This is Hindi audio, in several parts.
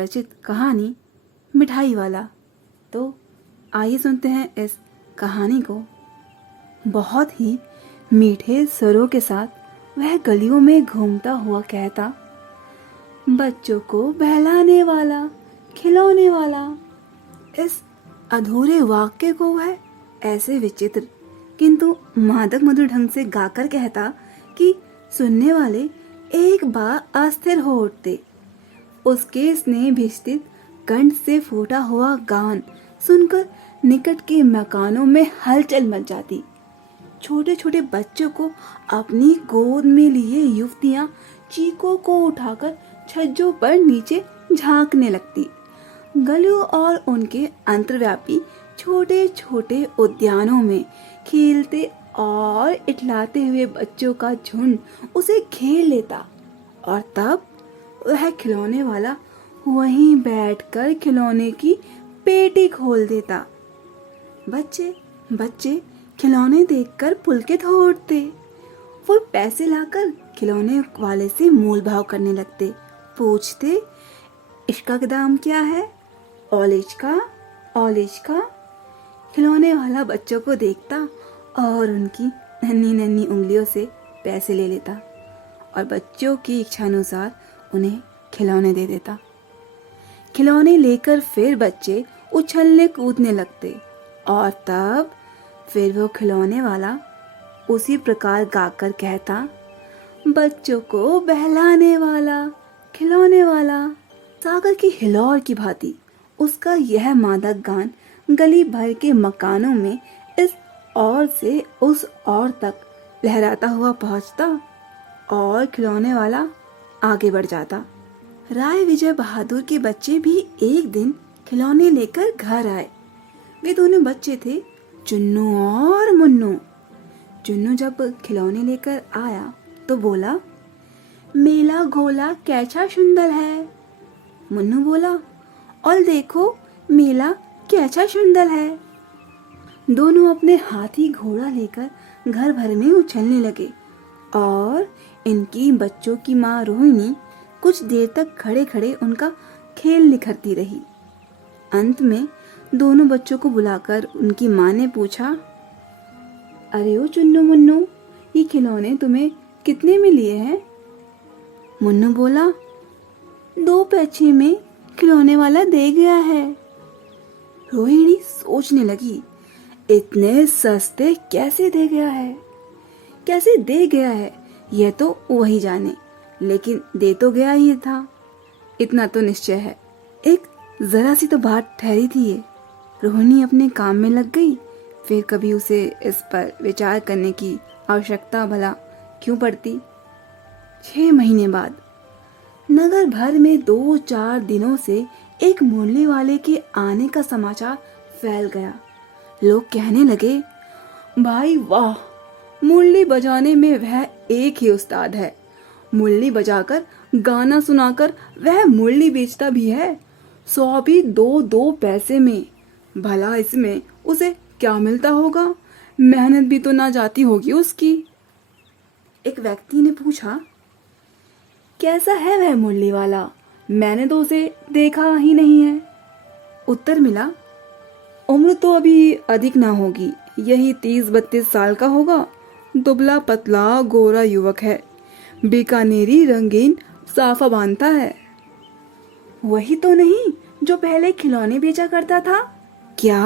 रचित कहानी मिठाई वाला। तो आइए सुनते हैं इस कहानी को। बहुत ही मीठे स्वरों के साथ वह गलियों में घूमता हुआ कहता, बच्चों को बहलाने वाला, खिलौने वाला। इस अधूरे वाक्य को वह ऐसे विचित्र किंतु मादक मधुर ढंग से गाकर कहता कि सुनने वाले एक बार अस्थिर हो उठते। उसके स्नेह भिष्टित कंठ से फूटा हुआ गान सुनकर निकट के मकानों में हलचल मच जाती। छोटे छोटे बच्चों को अपनी गोद में लिए युवतियां चीखों को उठाकर छज्जों पर नीचे झांकने लगती। गलियों और उनके अंतर्व्यापी छोटे छोटे उद्यानों में खेलते और इठलाते हुए बच्चों का झुंड उसे घेर लेता और तब वह खिलौने वाला वहीं बैठकर खिलौने की पेटी खोल देता। बच्चे बच्चे खिलौने देखकर पुलकित हो उठते। वो पैसे लाकर खिलौने वाले से मोल भाव करने लगते। पूछते, इसका दाम क्या है? ऑलेज का। खिलौने वाला बच्चों को देखता और उनकी नन्ही नन्ही उंगलियों से पैसे ले लेता और बच्चों की इच्छानुसार उन्हें खिलौने दे देता। खिलौने लेकर फिर बच्चे उछलने कूदने लगते और तब फिर वो खिलौने वाला उसी प्रकार गाकर कहता, बच्चों को बहलाने वाला, खिलौने वाला। सागर की हिलोर की भांति उसका यह मादक गान गली भर के मकानों में इस ओर से उस ओर तक लहराता हुआ पहुंचता और खिलौने वाला आगे बढ़ जाता। राय विजय बहादुर के बच्चे भी एक दिन खिलौने लेकर घर आए। वे दोनों बच्चे थे, चुन्नू और मुन्नू। चुन्नू जब खिलौने लेकर आया तो बोला, मेला घोला कैसा सुंदर है। मुन्नू बोला, और देखो मेला कैसा सुंदर है। दोनों अपने हाथी घोड़ा लेकर घर भर में उछलने लगे और इनकी बच्चों की माँ रोहिणी कुछ देर तक खड़े खड़े उनका खेल निखरती रही। अंत में दोनों बच्चों को बुलाकर उनकी माँ ने पूछा, अरे ओ चुन्नू मुन्नू, ये खिलौने तुम्हें कितने में लिए हैं? मुन्नू बोला, 2 पैसे में खिलौने वाला दे गया है। रोहिणी सोचने लगी, इतने सस्ते कैसे दे गया है, यह तो वही जाने, लेकिन दे तो गया ही था, इतना तो निश्चय है। एक जरा सी तो बात ठहरी थी ये। रोहिणी अपने काम में लग गई, फिर कभी उसे इस पर विचार करने की आवश्यकता भला क्यों पड़ती। 6 महीने बाद नगर भर में 2-4 दिनों से एक मुरली वाले के आने का समाचार फैल गया। लोग कहने लगे, भाई वाह, मुरली बजाने में वह एक ही उस्ताद है। मुरली बजाकर गाना सुनाकर वह मुरली बेचता भी है, 100 भी 2-2 पैसे में। भला इसमें उसे क्या मिलता होगा? मेहनत भी तो ना जाती होगी उसकी। एक व्यक्ति ने पूछा, कैसा है वह मुरली वाला? मैंने तो उसे देखा ही नहीं है। उत्तर मिला, उम्र तो अभी अधिक ना होगी, यही 30-32 साल का होगा। दुबला पतला गोरा युवक है, बीकानेरी रंगीन साफा बांधता है। वही तो नहीं जो पहले खिलौने बेचा करता था? क्या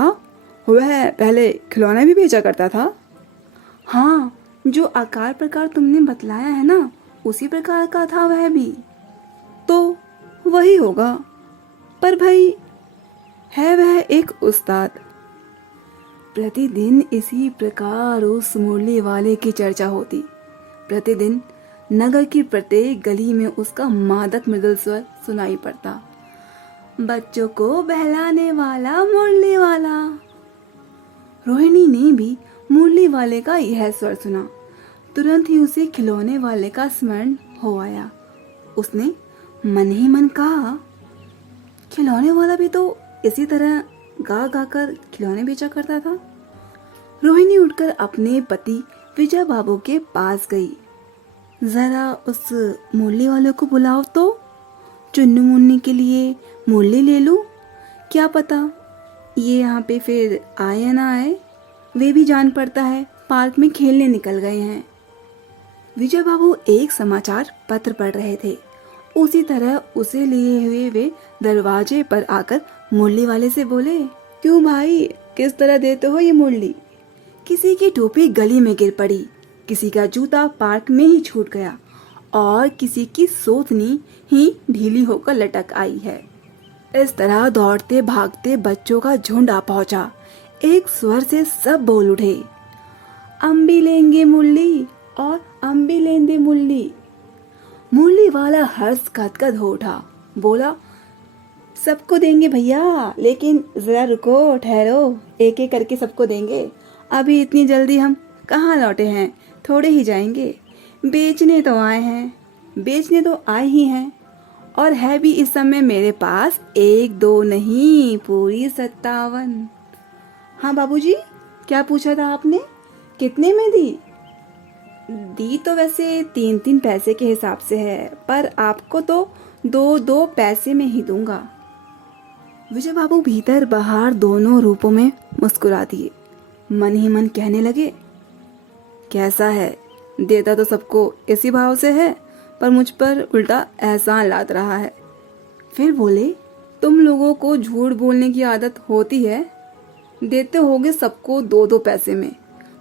वह पहले खिलौने भी बेचा करता था? हाँ, जो आकार प्रकार तुमने बतलाया है ना, उसी प्रकार का था वह भी। तो वही होगा, पर भाई है वह एक उस्ताद। प्रतिदिन इसी प्रकार उस मुरली वाले की चर्चा होती। प्रतिदिन नगर की प्रत्येक गली में उसका मादक मृदुल स्वर सुनाई पड़ता, बच्चों को बहलाने वाला मुरली वाला। रोहिणी ने भी मुरली वाले का यह स्वर सुना। तुरंत ही उसे खिलौने वाले का स्मरण हो आया। उसने मन ही मन कहा, खिलौने वाला भी तो इसी तरह गा गा कर खिलौने बेचा करता था। रोहिणी उठकर अपने पति विजय बाबू के पास गई। जरा उस मुरली वाले को बुलाओ तो, चुन्नू मुन्नी के लिए मुरली ले लूं? क्या पता ये यहाँ पे फिर आए या ना आए। वे भी जान पड़ता है पार्क में खेलने निकल गए हैं। विजय बाबू एक समाचार पत्र पढ़ रहे थे। उसी तरह उसे लिए हुए वे दरवाजे पर आकर मुरली वाले से बोले, क्यों भाई, किस तरह देते हो ये मुरली? किसी की टोपी गली में गिर पड़ी, किसी का जूता पार्क में ही छूट गया और किसी की सोतनी ही ढीली होकर लटक आई है। इस तरह दौड़ते भागते बच्चों का झुंड आ पहुंचा। एक स्वर से सब बोल उठे, हम भी लेंगे मुरली और हम भी लेंगे मुरली। मुरली वाला हर्ष गदगद हो उठा, बोला, सबको देंगे भैया, लेकिन जरा रुको, ठहरो, एक एक करके सबको देंगे। अभी इतनी जल्दी हम कहाँ लौटे हैं, थोड़े ही जाएंगे। बेचने तो आए हैं, बेचने तो आए ही हैं, और है भी इस समय मेरे पास 1 2 नहीं, पूरी 57। हाँ बाबूजी, क्या पूछा था आपने? कितने में दी? दी तो वैसे 3-3 पैसे के हिसाब से है, पर आपको तो 2-2 पैसे में ही दूंगा। विजय बाबू भीतर बाहर दोनों रूपों में मुस्कुरा दिए। मन ही मन कहने लगे, कैसा है, देता तो सबको इसी भाव से है, पर मुझ पर उल्टा एहसान लाद रहा है। फिर बोले, तुम लोगों को झूठ बोलने की आदत होती है, देते होगे सबको 2-2 पैसे में,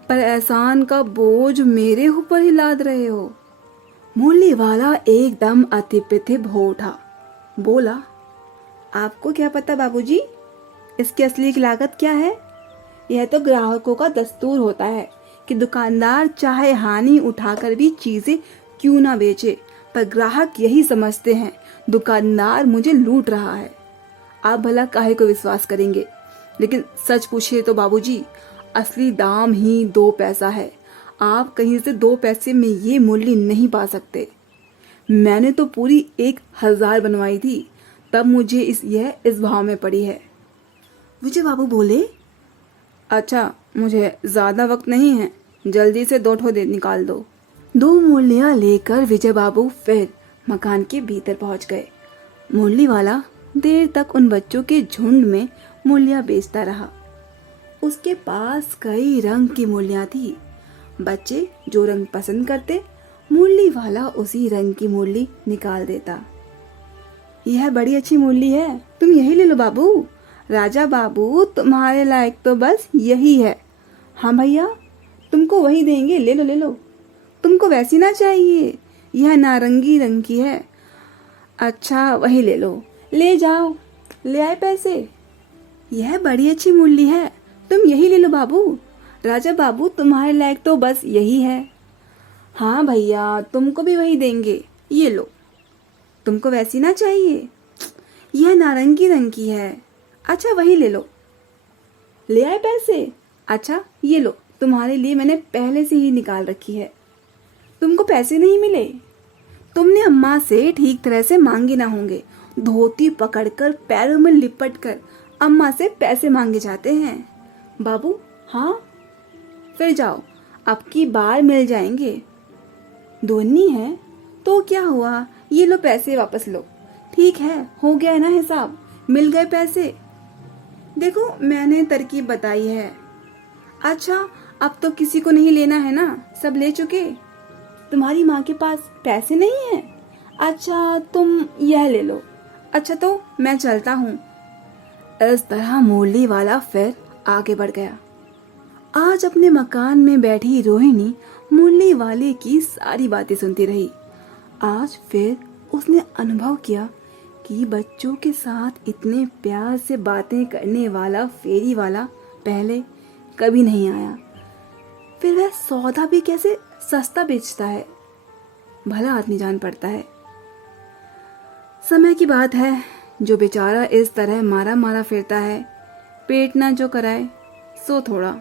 पर एहसान का बोझ मेरे ऊपर ही लाद रहे हो। मुरली वाला एकदम अतिपितिप हो उठा, बोला, आपको क्या पता बाबूजी, इसकी असली लागत क्या है? यह तो ग्राहकों का दस्तूर होता है कि दुकानदार चाहे हानि उठाकर भी चीजें क्यों ना बेचे, पर ग्राहक यही समझते हैं दुकानदार मुझे लूट रहा है। आप भला काहे को विश्वास करेंगे, लेकिन सच पूछिए तो बाबूजी, असली दाम ही 2 पैसा है। आप कहीं से 2 पैसे में ये मूल्य नहीं पा सकते। मैंने तो पूरी 1000 बनवाई थी, तब मुझे इस भाव में पड़ी है। विजय बाबू बोले, अच्छा, मुझे ज्यादा वक्त नहीं है, जल्दी से 2 ठो दे निकाल दो। 2 मूलियां लेकर विजय बाबू फिर मकान के भीतर पहुंच गए। मुरली वाला देर तक उन बच्चों के झुंड में मूलियां बेचता रहा। उसके पास कई रंग की मूलियां थी। बच्चे जो रंग पसंद करते, मुरली वाला उसी रंग की मूली निकाल देता। यह बड़ी अच्छी मूली है, तुम यही ले लो बाबू। राजा बाबू, तुम्हारे लायक तो बस यही है। हाँ भैया, तुमको वही देंगे, ले लो ले लो। तुमको वैसी ना चाहिए, यह नारंगी रंग की है। अच्छा, वही ले लो, ले जाओ, ले आए पैसे। यह बड़ी अच्छी मूली है, तुम यही ले लो बाबू। राजा बाबू, तुम्हारे लायक तो बस यही है। हाँ भैया, तुमको भी वही देंगे, ये लो। तुमको वैसी ना चाहिए, यह नारंगी रंग की है। अच्छा, वही ले लो, ले आए पैसे। अच्छा, ये लो, तुम्हारे लिए मैंने पहले से ही निकाल रखी है। तुमको पैसे नहीं मिले? तुमने अम्मा से ठीक तरह से मांगे ना होंगे। धोती पकड़कर पैरों में लिपटकर अम्मा से पैसे मांगे जाते हैं बाबू। हाँ, फिर जाओ, अब की बार मिल जाएंगे। दोनी है तो क्या हुआ, ये लो पैसे वापस लो। ठीक है, हो गया है ना हिसाब, मिल गए पैसे। देखो, मैंने तरकीब बताई है। अच्छा, अब तो किसी को नहीं लेना है ना, सब ले चुके। तुम्हारी माँ के पास पैसे नहीं है? अच्छा, तुम यह ले लो। अच्छा, तो मैं चलता हूँ। इस तरह मुरली वाला फिर आगे बढ़ गया। आज अपने मकान में बैठी रोहिणी मुरली वाले की सारी बातें सुनती रही। आज फिर उसने अनुभव किया कि बच्चों के साथ इतने प्यार से बातें करने वाला फेरी वाला पहले कभी नहीं आया। फिर वह सौदा भी कैसे सस्ता बेचता है, भला आदमी जान पड़ता है। समय की बात है, जो बेचारा इस तरह मारा मारा फिरता है, पेट ना जो कराए सो थोड़ा।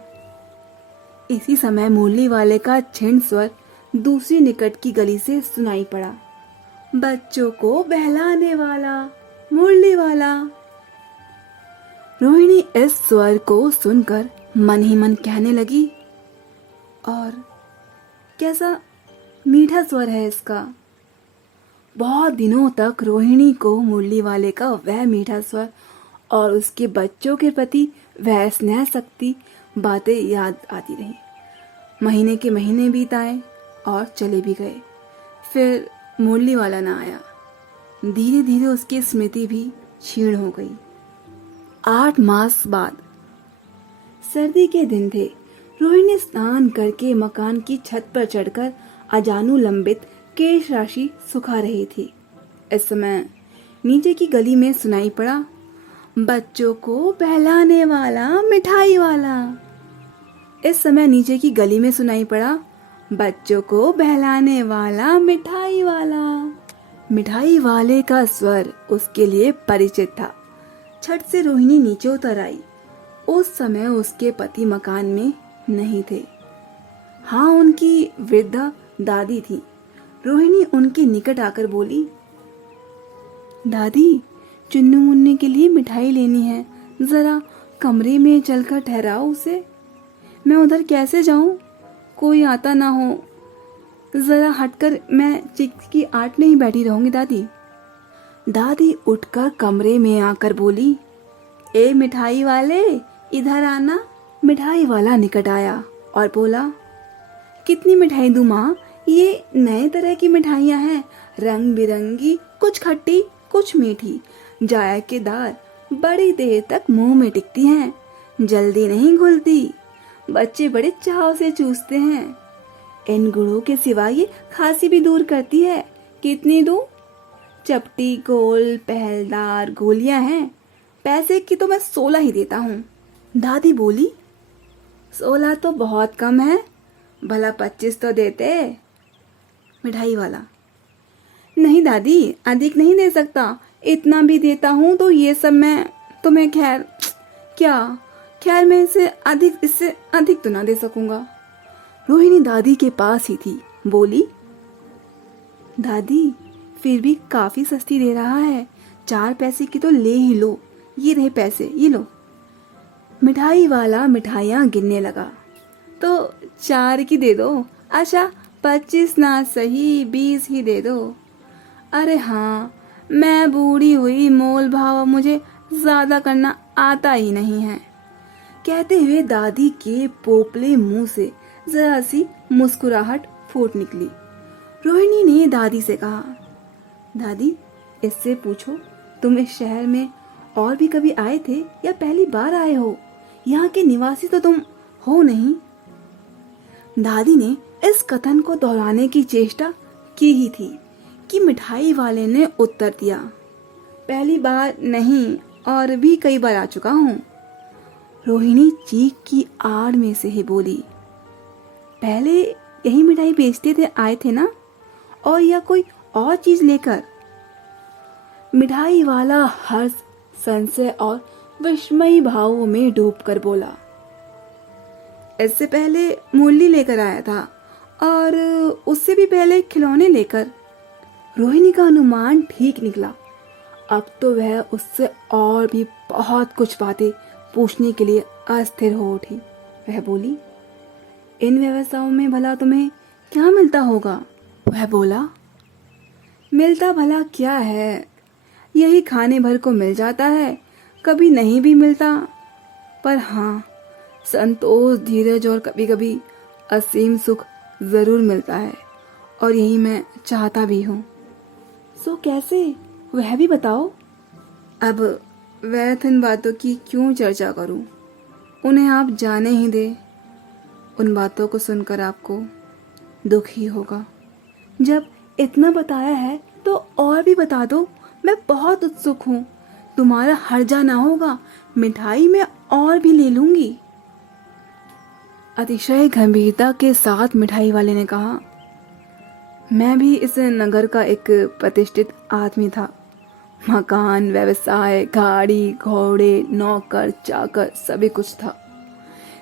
इसी समय मुरली वाले का क्षीण स्वर दूसरी निकट की गली से सुनाई पड़ा। बच्चों को बहलाने वाला मुरली वाला। रोहिणी इस स्वर को सुनकर मन ही मन कहने लगी, और कैसा मीठा स्वर है इसका। बहुत दिनों तक रोहिणी को मुरली वाले का वह मीठा स्वर और उसके बच्चों के प्रति वह स्नेह शक्ति बातें याद आती रही। महीने के महीने बीत आए और चले भी गए। फिर मुरली वाला ना आया। धीरे धीरे उसकी स्मृति भी क्षीण हो गई। 8 मास बाद सर्दी के दिन थे। रोहिणी स्नान करके मकान की छत पर चढ़कर अजानुलंबित केश राशि सुखा रही थी। इस समय नीचे की गली में सुनाई पड़ा, बच्चों को बहलाने वाला मिठाई वाला। इस समय नीचे की गली में सुनाई पड़ा, बच्चों को बहलाने वाला मिठाई वाला। मिठाई वाले का स्वर उसके लिए परिचित था। छत से रोहिणी नीचे उतर आई। उस समय उसके पति मकान में नहीं थे। हाँ, उनकी वृद्धा दादी थी। रोहिणी उनके निकट आकर बोली, दादी, चुन्नू मुन्ने के लिए मिठाई लेनी है, जरा कमरे में चलकर ठहराओ उसे। मैं उधर कैसे जाऊं? कोई आता ना हो। जरा हटकर मैं चिक्स की आट नहीं बैठी रहूंगी दादी। दादी उठकर कमरे में आकर बोली, ए मिठाई वाले, इधर आना। मिठाई वाला निकट आया और बोला, कितनी मिठाई दूं माँ? ये नए तरह की मिठाइयाँ हैं, रंग बिरंगी, कुछ खट्टी कुछ मीठी, जायकेदार, बड़ी देर तक मुंह में टिकती हैं, जल्दी नहीं घुलती, बच्चे बड़े चाव से चूसते हैं। इन गुड़ों के सिवा ये खांसी भी दूर करती है। कितनी दूं? चपटी गोल पहलदार गोलियां हैं। पैसे की तो मैं 16 ही देता हूँ। दादी बोली, 16 तो बहुत कम है, भला 25 तो देते। मिठाई वाला, नहीं दादी, अधिक नहीं दे सकता। इतना भी देता हूँ तो ये सब मैं तुम्हें खैर मैं इससे अधिक तो ना दे सकूंगा। रोहिणी दादी के पास ही थी। बोली, दादी, फिर भी काफी सस्ती दे रहा है, 4 पैसे की तो ले ही लो। ये रहे पैसे, ये लो। मिठाई वाला मिठाइयाँ गिनने लगा। तो 4 की दे दो। अच्छा, 25 ना सही, 20 ही दे दो। अरे हाँ, मैं बूढ़ी हुई, मोल भाव मुझे ज्यादा करना आता ही नहीं है। कहते हुए दादी के पोपले मुंह से जरा सी मुस्कुराहट फूट निकली। रोहिणी ने दादी से कहा, दादी, इससे पूछो, तुम इस शहर में और भी कभी आए थे या पहली बार आए हो? यहाँ के निवासी तो तुम हो नहीं। दादी ने इस कथन को दोहराने की चेष्टा की ही थी कि मिठाई वाले ने उत्तर दिया, पहली बार नहीं, और भी कई बार आ चुका हूँ। रोहिणी चीख की आड़ में से ही बोली, पहले यही मिठाई बेचते थे आए थे ना, और या कोई और चीज लेकर? मिठाई वाला हर्ष, संशय और विस्मयी भावों में डूबकर बोला, इससे पहले मुरली लेकर आया था और उससे भी पहले खिलौने लेकर। रोहिणी का अनुमान ठीक निकला। अब तो वह उससे और भी बहुत कुछ बातें पूछने के लिए अस्थिर हो उठी। वह बोली, इन व्यवसायों में भला तुम्हें क्या मिलता होगा? वह बोला, मिलता भला क्या है, यही खाने भर को मिल जाता है, कभी नहीं भी मिलता। पर हाँ, संतोष, धीरज और कभी कभी असीम सुख जरूर मिलता है, और यही मैं चाहता भी हूँ। सो कैसे, वह भी बताओ। अब व्यर्थ इन बातों की क्यों चर्चा करूं? उन्हें आप जाने ही दे। उन बातों को सुनकर आपको दुख ही होगा। जब इतना बताया है तो और भी बता दो, मैं बहुत उत्सुक हूँ। तुम्हारा हर्जा ना होगा, मिठाई मैं और भी ले लूंगी। अतिशय गंभीरता के साथ मिठाई वाले ने कहा, मैं भी इस नगर का एक प्रतिष्ठित आदमी था। मकान, व्यवसाय, गाड़ी, घोड़े, नौकर, चाकर सभी कुछ था।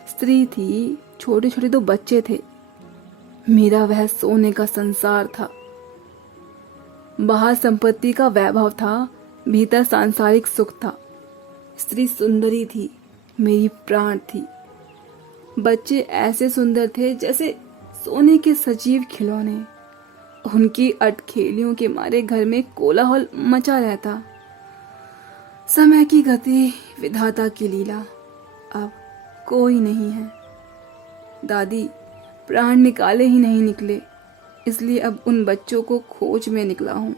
स्त्री थी, छोटे छोटे 2 बच्चे थे। मेरा वह सोने का संसार था। बाहर संपत्ति का वैभव था, भीतर सांसारिक सुख था। स्त्री सुंदरी थी, मेरी प्राण थी। बच्चे ऐसे सुंदर थे जैसे सोने के सजीव खिलौने। उनकी अटखेलियों के मारे घर में कोलाहल मचा रहता। समय की गति, विधाता की लीला, अब कोई नहीं है। दादी प्राण निकाले ही नहीं निकले, इसलिए अब उन बच्चों को खोज में निकला हूँ।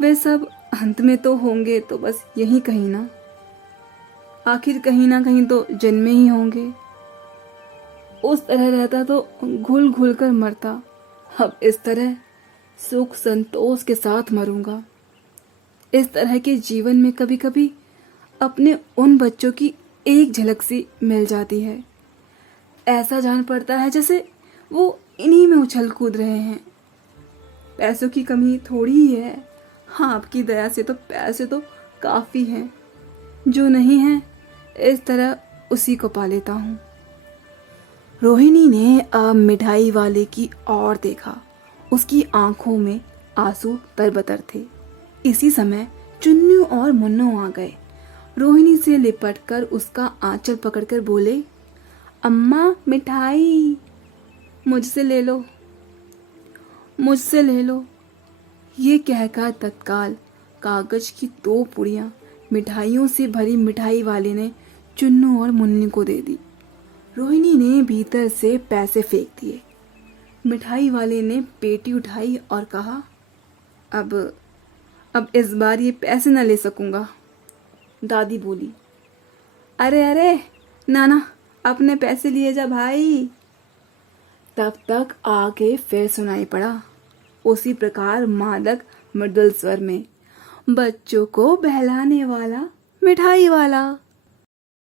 वे सब अंत में तो होंगे तो बस यहीं कहीं ना, आखिर कहीं ना कहीं तो जन्मे ही होंगे। उस तरह रहता तो घुल घुल कर मरता, अब इस तरह सुख संतोष के साथ मरूंगा। इस तरह के जीवन में कभी कभी अपने उन बच्चों की एक झलक सी मिल जाती है। ऐसा जान पड़ता है जैसे वो इन्हीं में उछल कूद रहे हैं। पैसों की कमी थोड़ी ही है, हाँ आपकी दया से तो पैसे तो काफी हैं। जो नहीं है इस तरह उसी को पा लेता हूँ। रोहिणी ने अब मिठाई वाले की ओर देखा। उसकी आंखों में आंसू तरबतर थे। इसी समय चुन्नू और मुन्नू आ गए। रोहिणी से लिपटकर उसका आंचल पकड़कर बोले, अम्मा मिठाई मुझसे ले लो, मुझसे ले लो। ये कहकर तत्काल कागज की 2 पुड़ियां मिठाइयों से भरी मिठाई वाले ने चुन्नू और मुन्नी को दे दी। रोहिणी ने भीतर से पैसे फेंक दिए। मिठाई वाले ने पेटी उठाई और कहा, अब इस बार ये पैसे न ले सकूंगा। दादी बोली, अरे अरे नाना अपने पैसे लिए जा भाई। तब तक आगे फिर सुनाई पड़ा उसी प्रकार मादक मृदुल स्वर में, बच्चों को बहलाने वाला मिठाई वाला।